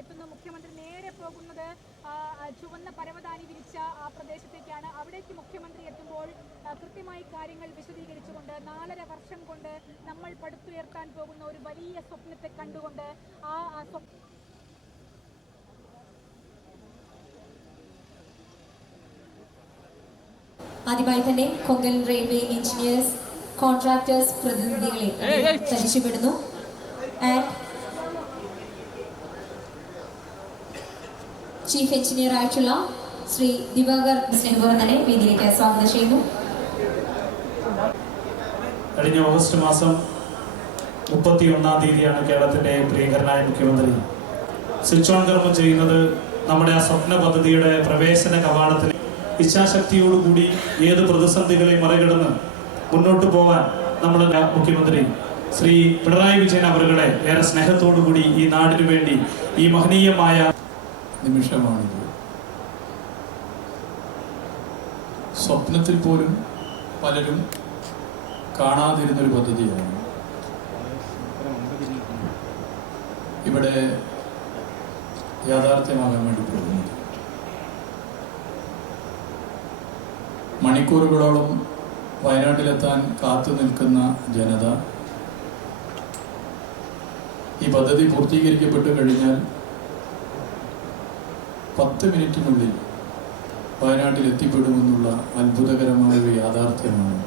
എത്തുന്ന മുഖ്യമന്ത്രി നേരെ പോകുന്നത് ചുവന്ന പരവതാനി വിരിച്ച ആ പ്രദേശത്തേക്കാണ്. അവിടേക്ക് മുഖ്യമന്ത്രി എത്തുമ്പോൾ കൃത്യമായി കാര്യങ്ങൾ വിശദീകരിച്ചുകൊണ്ട് 4.5 വർഷം കൊണ്ട് നമ്മൾ പടുത്തുയർത്താൻ പോകുന്ന ഒരു വലിയ സ്വപ്നത്തെ കണ്ടുകൊണ്ട് ആദ്യമായി തന്നെ കൊങ്കൺ റെയിൽവേ എഞ്ചിനീയേഴ്സ് കോൺട്രാക്ടേഴ്സ് പ്രതിനിധികളെ പരിചയപ്പെടുന്നു. ചീഫ് എഞ്ചിനീയർ ആയിട്ടുള്ള ശ്രീ ദിവാകർ സ്നേഹപൂർവ്വം വേദിയിലേക്ക് സ്വാഗതം ചെയ്യുന്നു. കഴിഞ്ഞ ഓഗസ്റ്റ് മാസം 31-ാം തീയതിയാണ് കേരളത്തിന്റെ പ്രിയങ്കരനായ മുഖ്യമന്ത്രി സ്വിച്ച് ഓൺ കർമ്മം ചെയ്യുന്നത്. നമ്മുടെ ആ സ്വപ്ന പദ്ധതിയുടെ പ്രവേശന കവാടത്തിൽ ഇച്ഛാശക്തിയോടുകൂടി ഏത് പ്രതിസന്ധികളെയും മറികടന്ന് മുന്നോട്ട് പോകാൻ നമ്മുടെ മുഖ്യമന്ത്രി ശ്രീ പിണറായി വിജയൻ അവരുടെ ഏറെ സ്നേഹത്തോടുകൂടി ഈ നാടിനു വേണ്ടി ഈ മഹനീയമായ നിമിഷമാണിത്. സ്വപ്നത്തിൽ പോലും പലരും കാണാതിരുന്നൊരു പദ്ധതിയാണ് ഇവിടെ യാഥാർത്ഥ്യമാകാൻ വേണ്ടി പോകുന്നത്. മണിക്കൂറുകളോളം വയനാട്ടിലെത്താൻ കാത്തു നിൽക്കുന്ന ജനത ഈ പദ്ധതി പൂർത്തീകരിക്കപ്പെട്ടു കഴിഞ്ഞാൽ 10 മിനിറ്റിനുള്ളിൽ വയനാട്ടിൽ എത്തിപ്പെടുമെന്നുള്ള അത്ഭുതകരമായ ഒരു യാഥാർത്ഥ്യമാണ്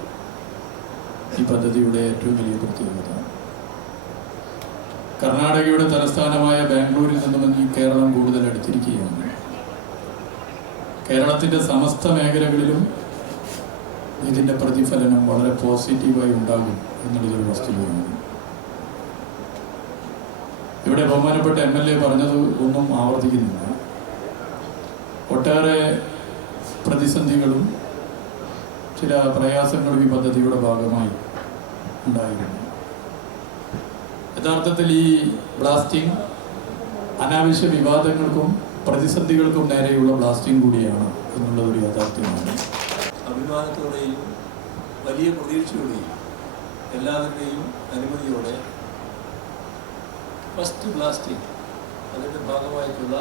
ഈ പദ്ധതിയുടെ ഏറ്റവും വലിയ പ്രത്യേകത. കർണാടകയുടെ തലസ്ഥാനമായ ബാംഗ്ലൂരിൽ നിന്നും ഈ കേരളം കൂടുതൽ അടുത്തിരിക്കുകയാണ്. കേരളത്തിൻ്റെ സമസ്ത മേഖലകളിലും ഇതിൻ്റെ പ്രതിഫലനം വളരെ പോസിറ്റീവായി ഉണ്ടാകും എന്നുള്ളതൊരു വസ്തുതയാണ്. ഇവിടെ ബഹുമാനപ്പെട്ട MLA പറഞ്ഞത് ഒന്നും ആവർത്തിക്കുന്നില്ല. ഒട്ടേറെ പ്രതിസന്ധികളും ചില പ്രയാസങ്ങളും ഈ പദ്ധതിയുടെ ഭാഗമായി ഉണ്ടായിരുന്നു. യഥാർത്ഥത്തിൽ ഈ ബ്ലാസ്റ്റിംഗ് അനാവശ്യ വിവാദങ്ങൾക്കും പ്രതിസന്ധികൾക്കും നേരെയുള്ള ബ്ലാസ്റ്റിംഗ് കൂടിയാണ് എന്നുള്ളതൊരു യാഥാർത്ഥ്യമാണ്. അഭിമാനത്തോടെയും വലിയ പ്രതീക്ഷയോടെയും എല്ലാവരുടെയും അനുമതിയോടെ ഫസ്റ്റ് ബ്ലാസ്റ്റിംഗ് അതിൻ്റെ ഭാഗമായിട്ടുള്ള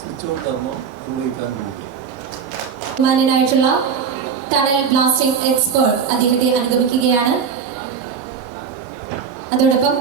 സ്വിച്ച് ഓൺ കർമ്മം നിർവഹിക്കാൻ പോവുകയാണ്. മാന്യനായിട്ടുള്ള ടണൽ ബ്ലാസ്റ്റിംഗ് എക്സ്പേർട്ട് അദ്ദേഹത്തെ അനുഗമിക്കുകയാണ്. അതോടൊപ്പം